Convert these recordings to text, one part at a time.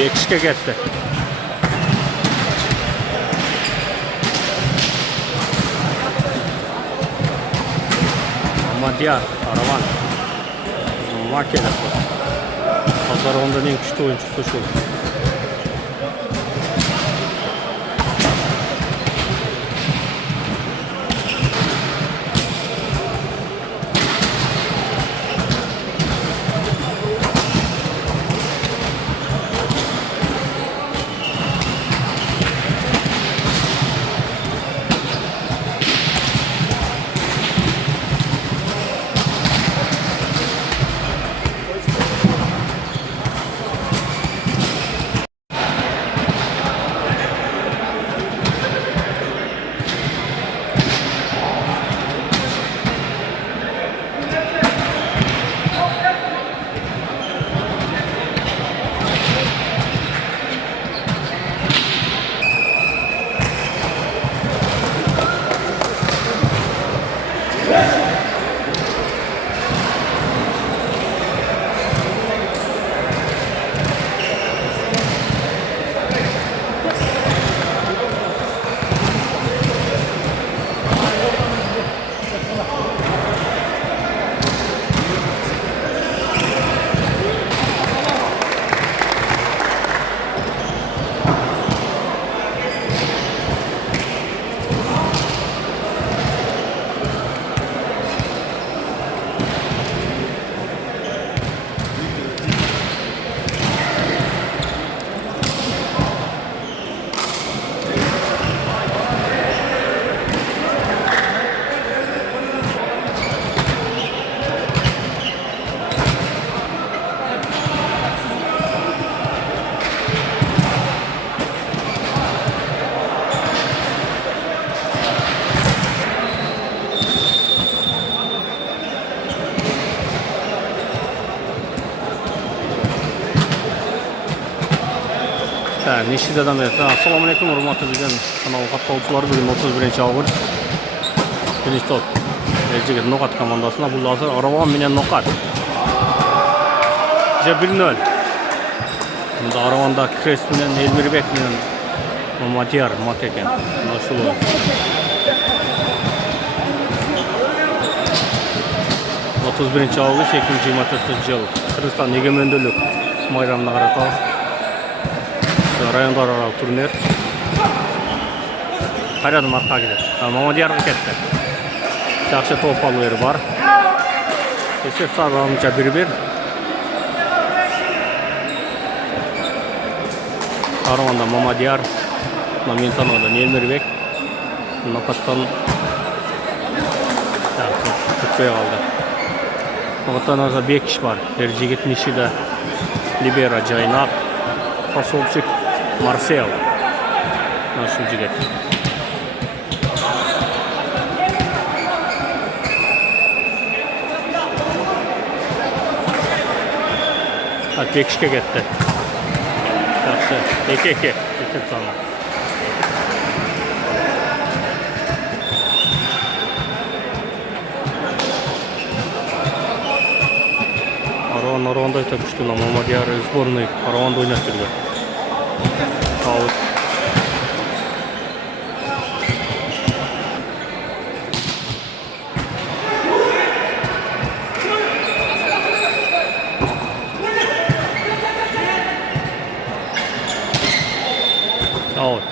Bekishga ketdi. Mamadiyar, Karavan. Makeda. Qozog'istonning eng kuchli o'yinchisi shu. Nishidadan beri. Assalomu alaykum, hurmatli bizning kanal qatnashchilari. Bugun 31-avgust. Birinchi top. Elchiga Noqat komandasına bu lazır Karavan bilen Noqat. 1-0. Bunda Karavanda Kres bilen Elmirbek bilen Mamadiyar mat eken. Nasıl olur? Avgust 2024 yıl. Kırgızstan egemenlik bayramına qarata rayonlararo turnir. Qayerdan arqa ketdi? Mamadiyarga ketdi. Yaxshi to'p oluveri bor. Esep sağlamca 1-1. Karavanda Mamadiyar, Mamintano'dan Elmirbek, Noqatdan tutmaya kaldı. Noqatdan arada bir kişi var. Ercigit Nishida, Libera Caynab, Pasolçuk, Marcel. Nasıl ciget? Bekishga ketdi. Yaxshi. 2-2. Ketib sonu. Karavanda aytib kuchli Mamadiyar sborniy Karavanda o'ynab turgan. Out. Out.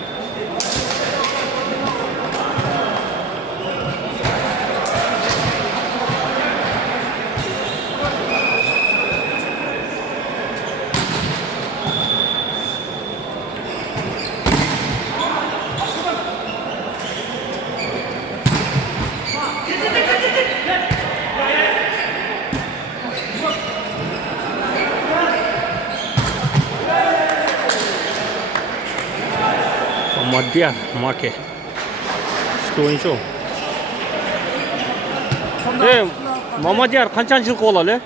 Mamadiyar Make. İşte oyuncu. Mamadiyar qanchalik bo'ladi?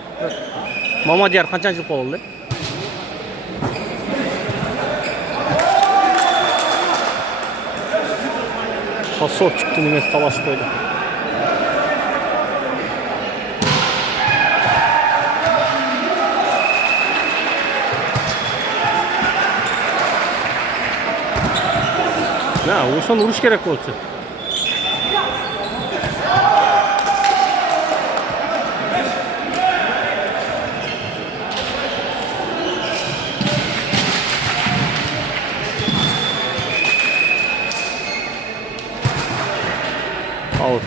Mamadiyar qanchalik bo'ladi? Pasov çıktı nimesi talaş koydu. Ne, Uşan vuruş gerek oldu. Out.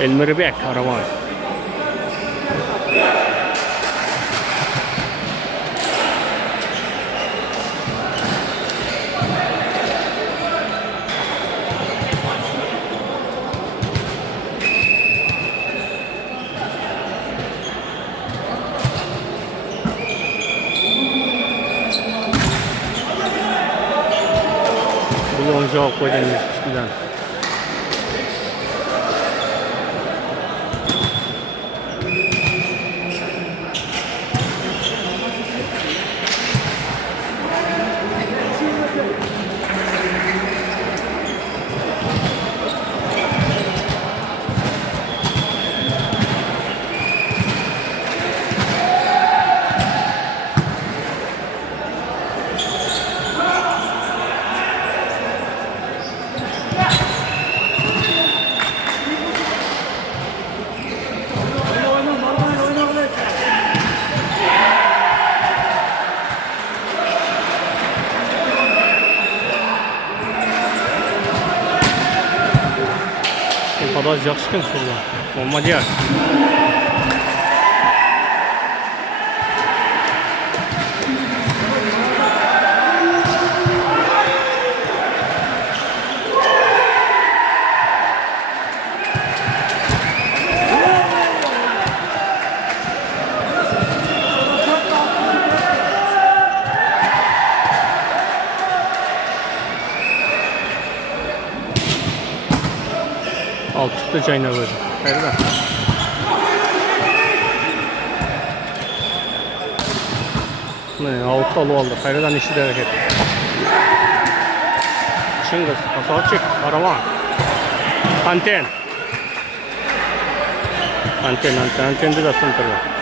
Elmeri Bek, Karaman. Bu oyuncu cevap koydu eskiden. Подать жақсы екен сорлы. Мамадияр. Al çıktı çayına böyle. Nerede? Ne? Avutta alı aldı. Hayırdan işi de hareket. Çıngız. Kasal çık. Karaman. Anten. Anten de sınırlı.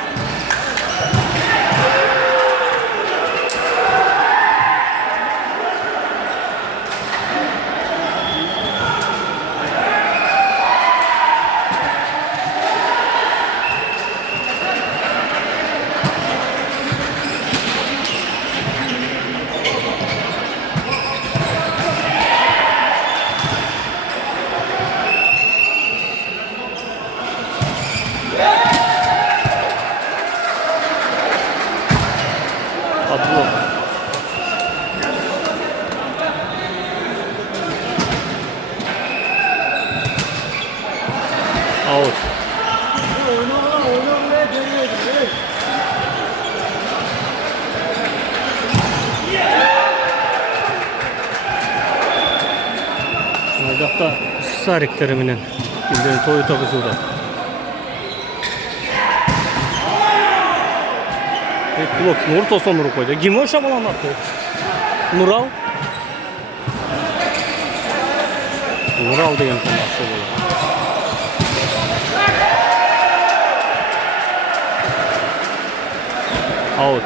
Out. Ayakta Sarik teriminin bildiğin Toyota kızıda. Kulak Nur tosan Nur koydu. Kim o şabalan attı? Nural. Nural diyen tanesi böyle. Out.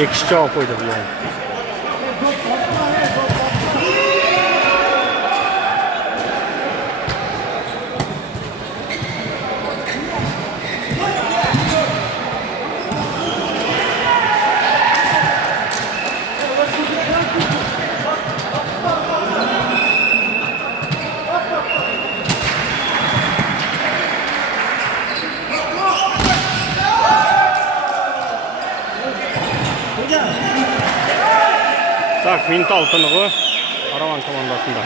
Yekiş cevap koydu bu yani. Так, минут алтынығы Араван командасында.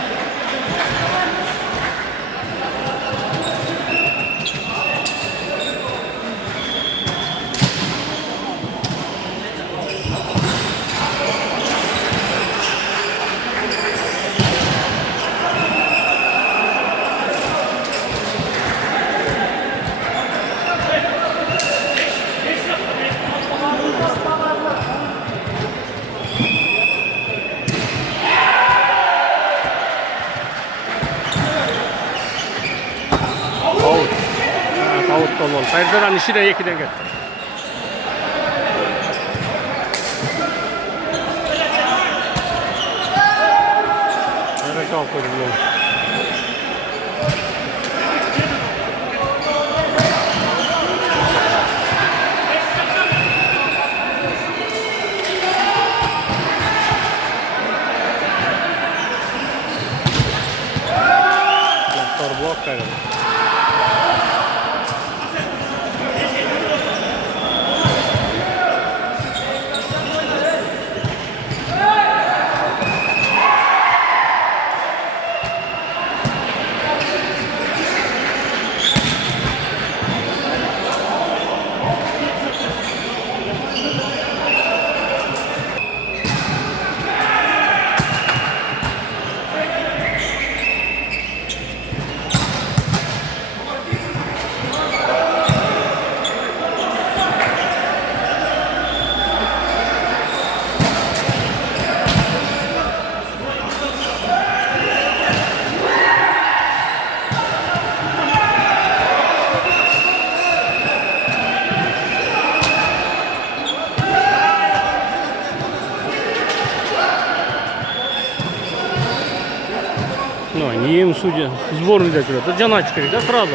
Kayırdan Nishida 2'den geldi. Nereye kalk koydum bunu? Blok kaydı. Ну, не им судья. Сборную для чего-то. Джаначка, да, сразу.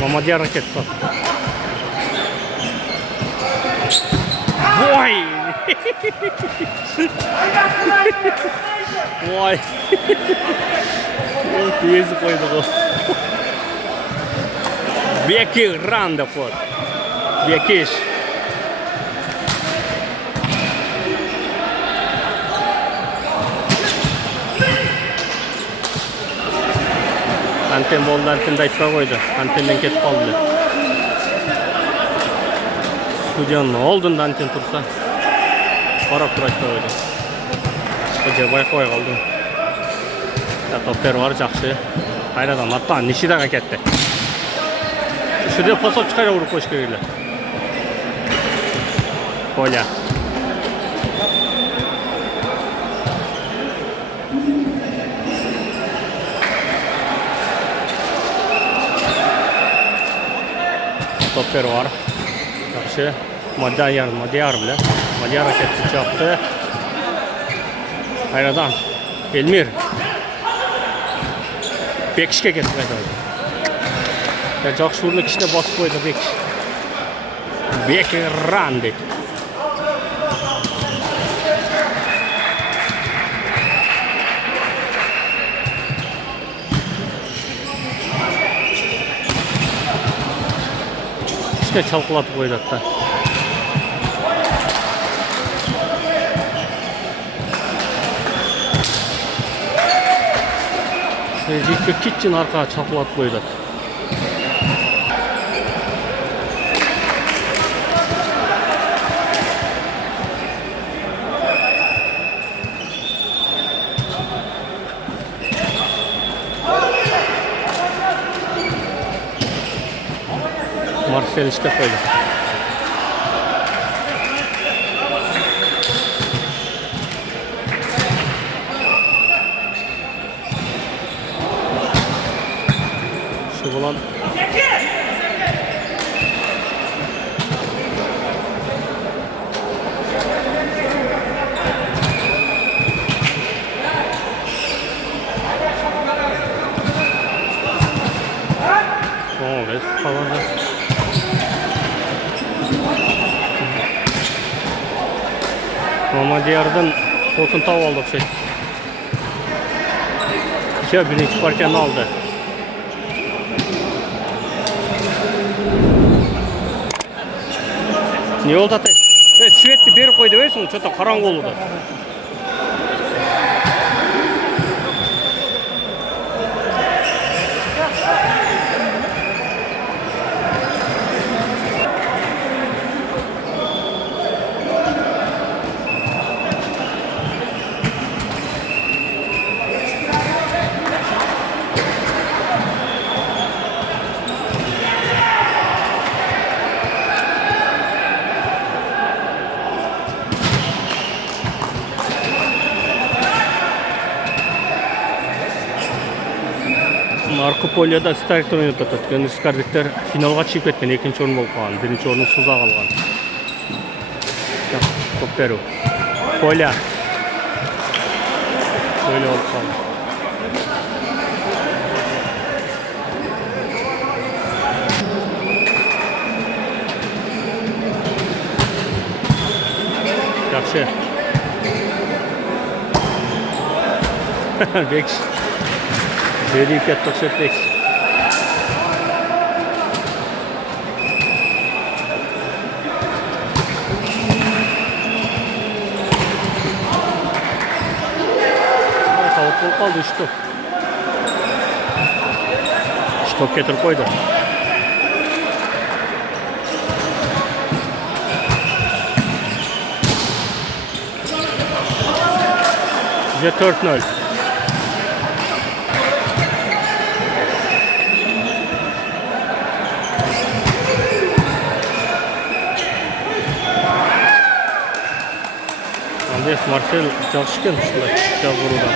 Мамадья ракет. Ой! Ой! Tezi koyduk o. Beki randa pot. Bekiş. Anten boldu, antende aytpay koydu. Antenden ketip kaldı. Судьянын oldunda anten tursa. Qarab tur aytpay koydu. Hoca bayqabay kaldı. Toplar var, жақсы. Qayradan attan Nishidaga ketdi. Şurada pasop çıkara vurup koş keraklar. Kolya. Toplar var. Yaxşı. Madiyar bile. Madiyar raketçi çaptı. Qayradan Elmir. Bekişke ketip qaytadi. Ya жақсы urilib kishine bosib qo'ydi Bekish. Bekiran deydi. Kishine çalqalatib qo'ydi hatta. Jikka kitchen arqaga çalqalatib qo'ydi. Marcel işlep koydu. Şu bulan res falan da. Mamadiyar'dan korkun tav aldık şey. Ya birinci parkeni aldı. Ne oldu ata? Süvetli beri koydu versin, çota karanlık oldu. Марко Полияда Стариктер ойнап жатат. Өйткені Скарлеттер финалға шығып кеткен, екінші орын болып қалған. Бірінші орын суза қалған. Топ беру. Поля. Поля болып қалды. Жақсы. Бекш. Very good to set X. Tavuk kaldı 3 top. 3 top getirip koydu. Bize 4-0. Andres Marcel жақсы екен осындай жазғырудан.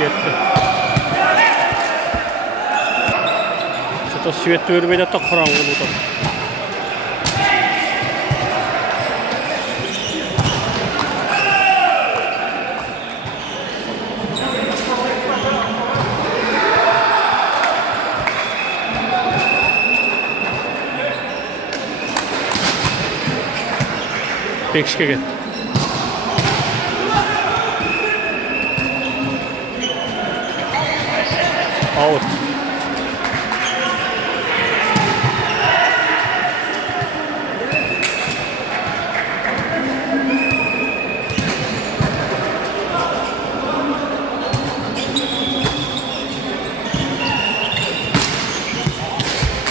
Жетті. Что-то светті өрбейді атта қараңғы болды. Бекшке кетті. Аут.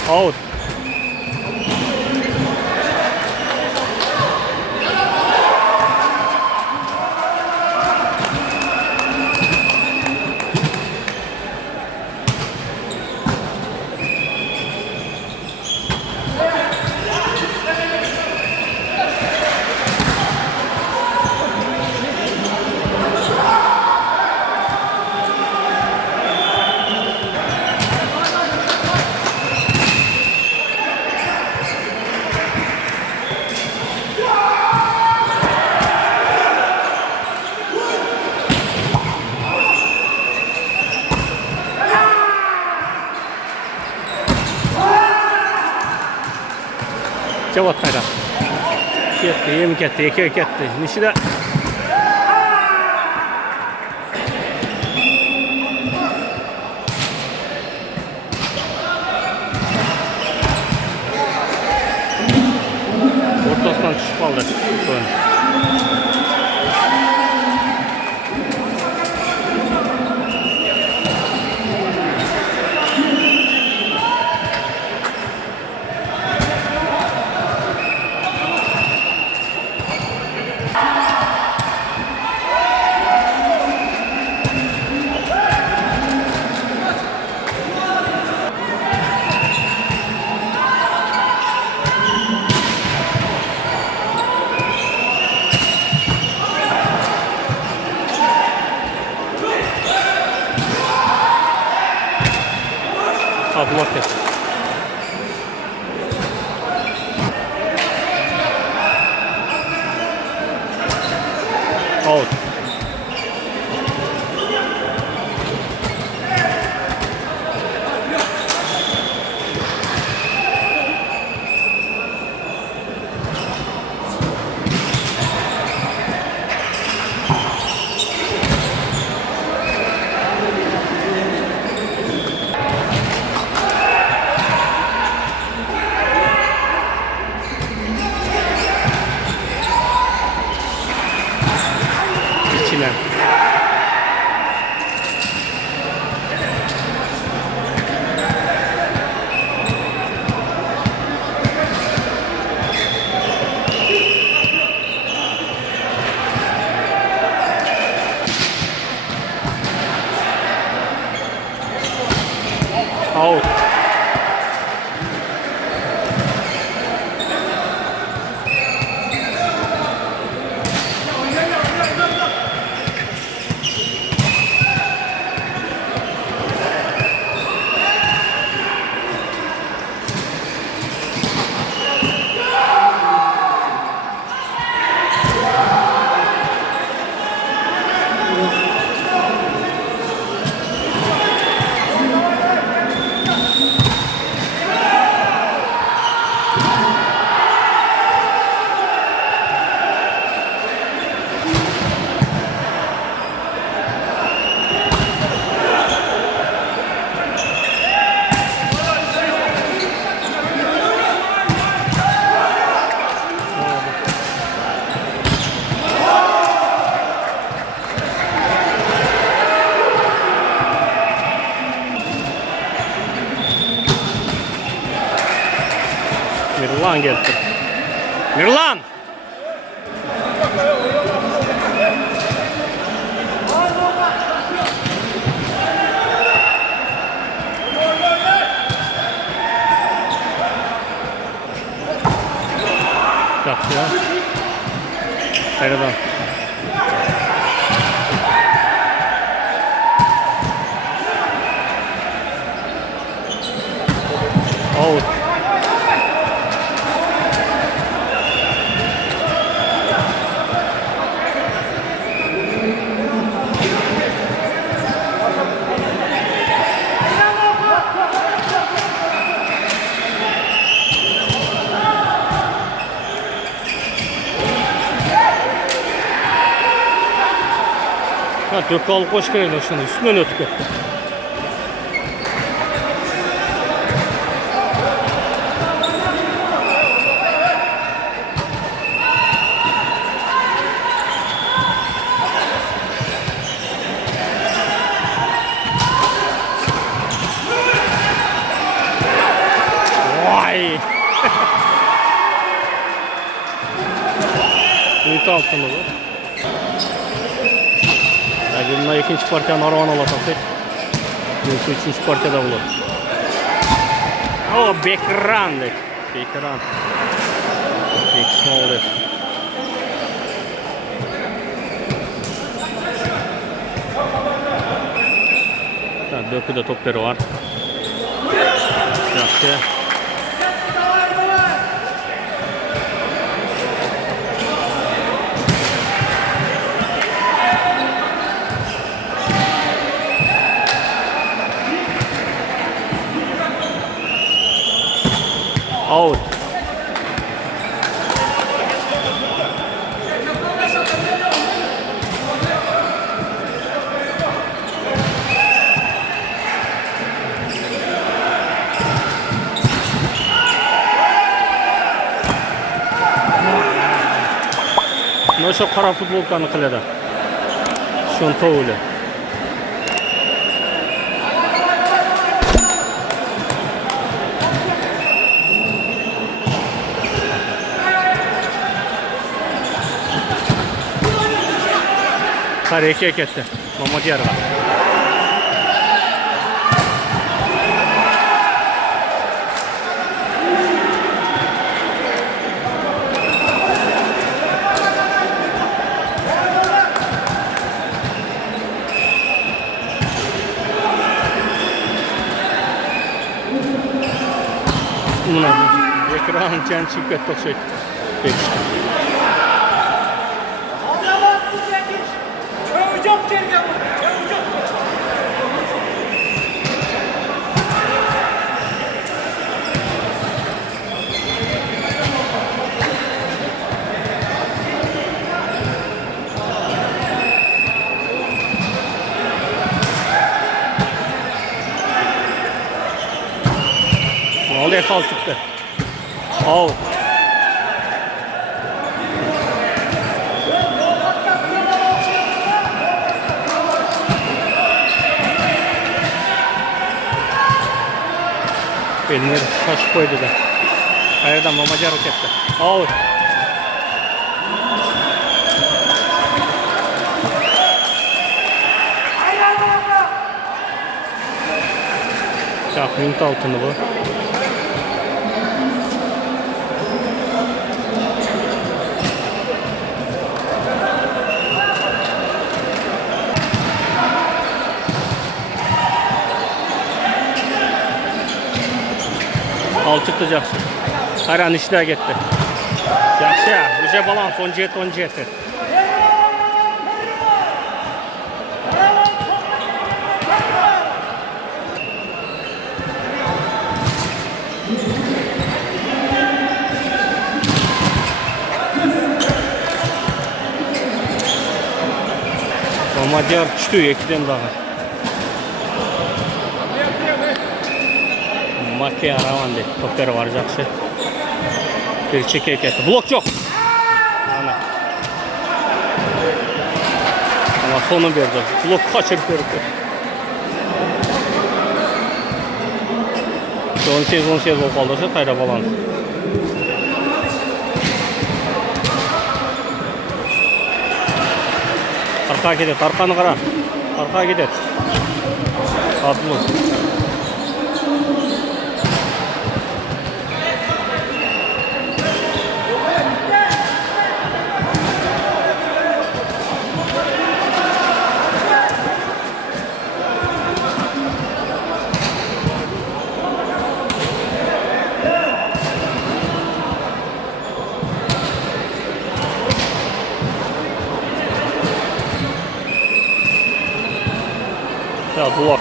Аут. Cevap kayda. Ketdi, yemi ketdi, eke ketdi. Nishida. Ortasından düşüp kaldı. Blok et. Out. Out. Mirlan geldi. Mirlan! Yaxşı ya. Hayırdan. Out. Ha, dök alıp hoş geldin şunu. Üstünden ötüp etti. Vay! Ünit altında bu. Bununla ikinci partiyanın aravan alatasek. Bunun üçüncü partiyada olur. O Bekran dek. Bekran. Bekran olur. Döküde topları var. Yaxşı. Out. Nasıl kara futbolkanı kılada? Şun toğulu. Sarı iki etti. Mama diğer var. Bunlar ekran can çıkıp tokşayt. Oldu yakal çıktı. Out. Pelinler şaş koydu da. Hayırdan mamaca rokette. Out. Так, minut altını bu. Al çıktı Jakşı. Hayran işler gitti. Jakşı ya. Yüce balans 17-17. Macar düştü 2'den daha. Makiya Ravan'da topları var Jakşı. Bir çekek etti. Blok yok. Ana. Ama sonu verdi. Blok kaçırıp verdi. 18-18 olup kaldırsa Tayra balans. Arkağa gidet. Arkanı kara. Arkağa gidet. Atlı. Ya bulak.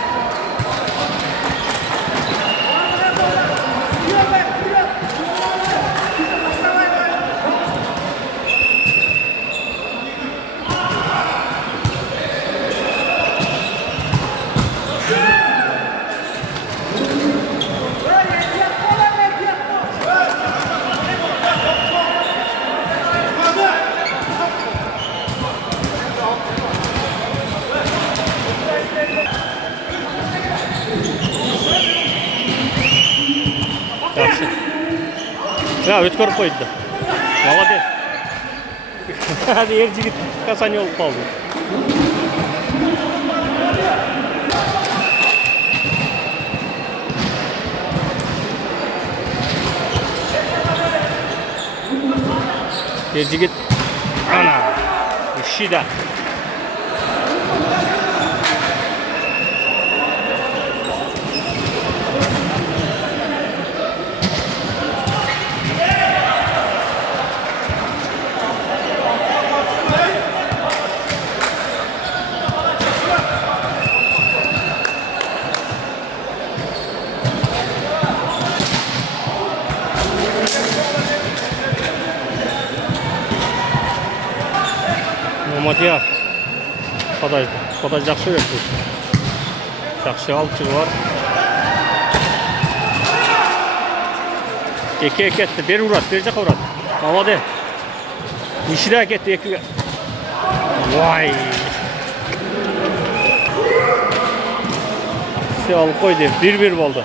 Ya ötkörüp koydu. Молодец. Hadi yer jigit kasani olup kaldı. Yer jigit ana. Işida. Matyar. Kadar Jakşı yok. Jakşı alçı var. Eki etti. Bir uğrat. Bir cak uğrat. Havada. İşine etti. Eki. Vay. Al koydu. 1-1 oldu.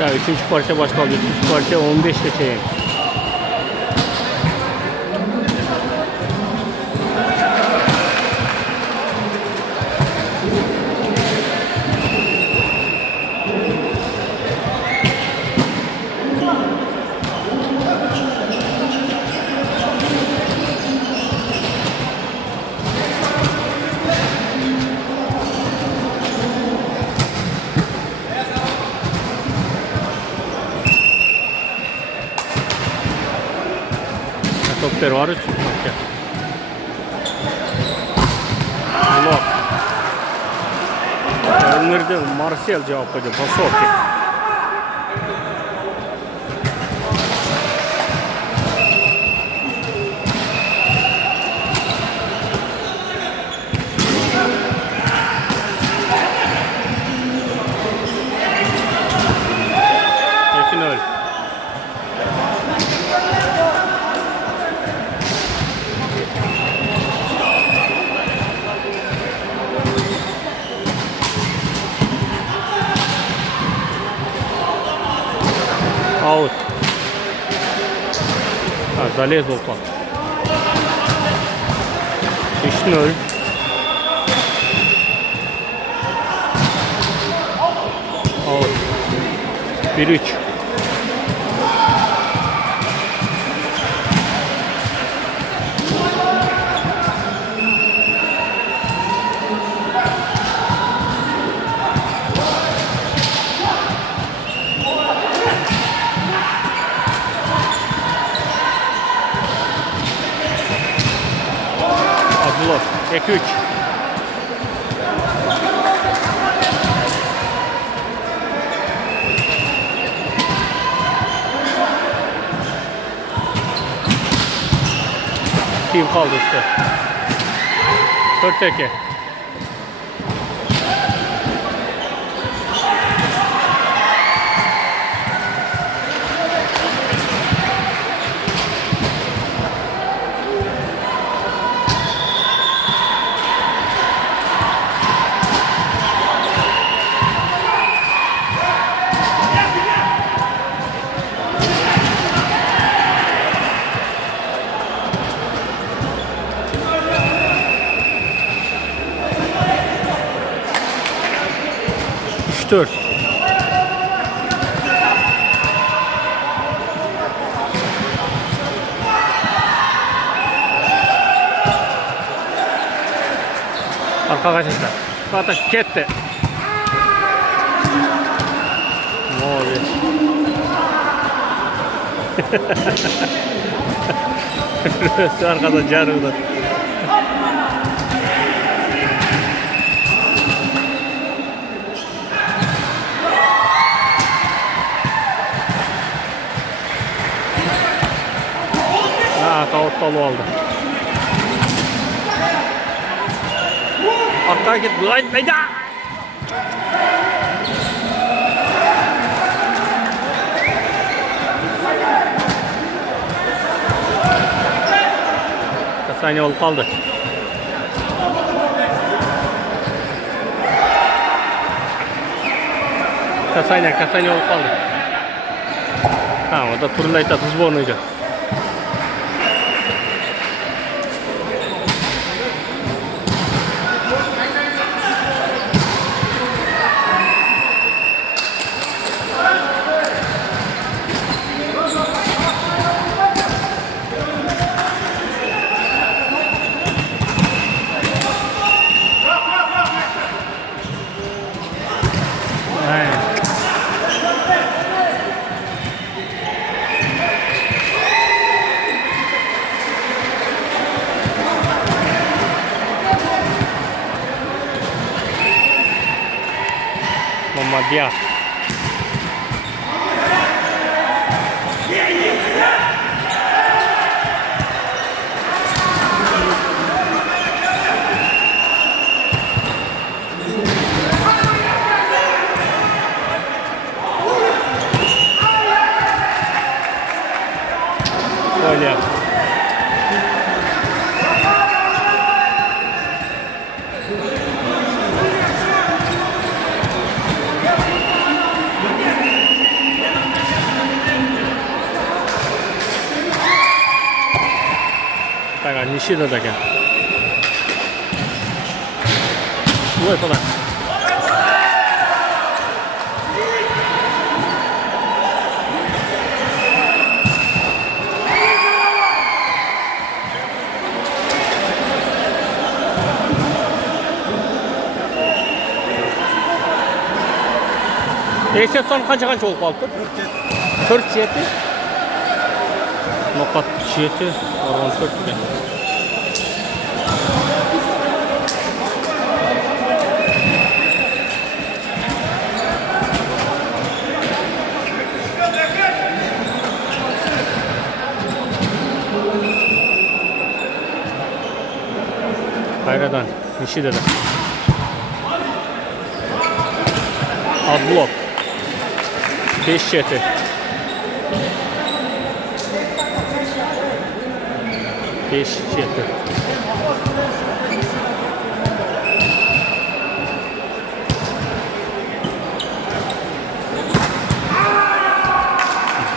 Ya üçüncü parça başkaldı. Üçüncü parça 15 geçeyim. Toplar var üç. Blok. Ömürde Marcel cevap veriyor. Basoki. Out. Залез опа. 3-0. 1-3. Abdullah 2-3. Kim kaldı üstte? 4-2. Dört. Arka kaçışta. Atak gitti. Ne oluyor? Şu arkada carıda. Kavut dolu oldu. Arkaya git. Hayda. Kaç saniye olup kaldı. Kaç saniye olup kaldı. Ha, o da turlayta hızlı oynayacak. Dia. Olha. Nishida da ekan. Voy to'la. Esep sonu qancha bo'lib qoldi? 4-7. Noqat 7, oron 4 ekan. Hayradan, Nishide'den. Adblok. 5-7.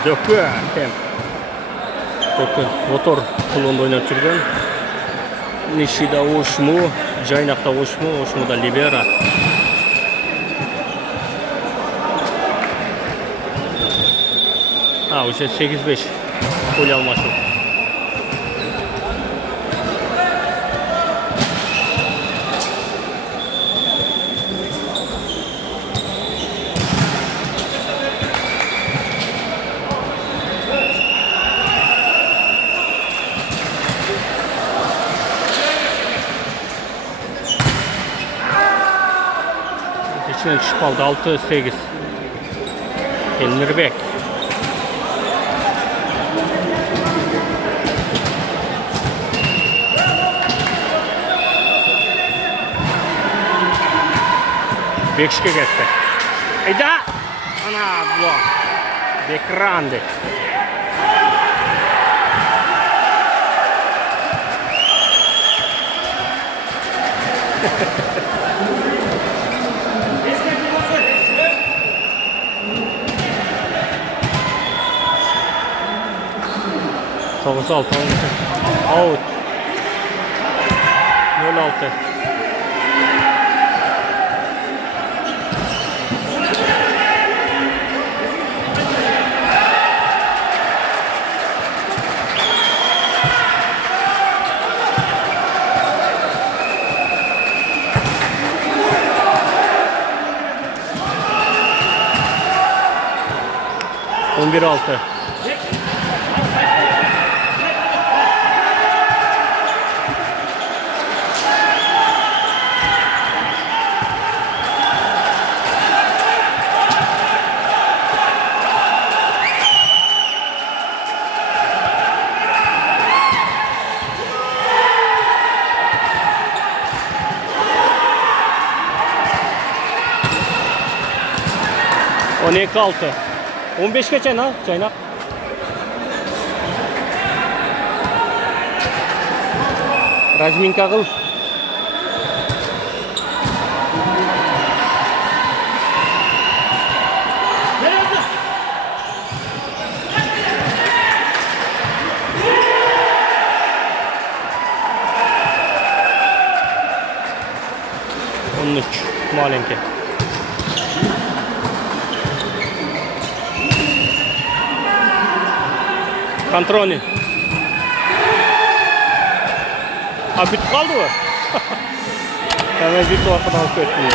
Dökü hem. Dökü motor kullandı oynayıp turgan. Nishida Oshmu, Jaynaqda Oshmu'da Libera. Ha, уже 8-5 gol almaşı. İçine düşüp aldı 6-8. Elmirbek. Bekşike geçti. Eda! Ana blok. Bekrande. Topusu altı almıştı. Out. 0-6. On bir altı. On iki altı. 15 geçen ha Çaynak. Razminka kıl. On üç. Malenke. Kontrolü. Abi kaldı mı? Hemen bir tuhafını alıp etmiyor.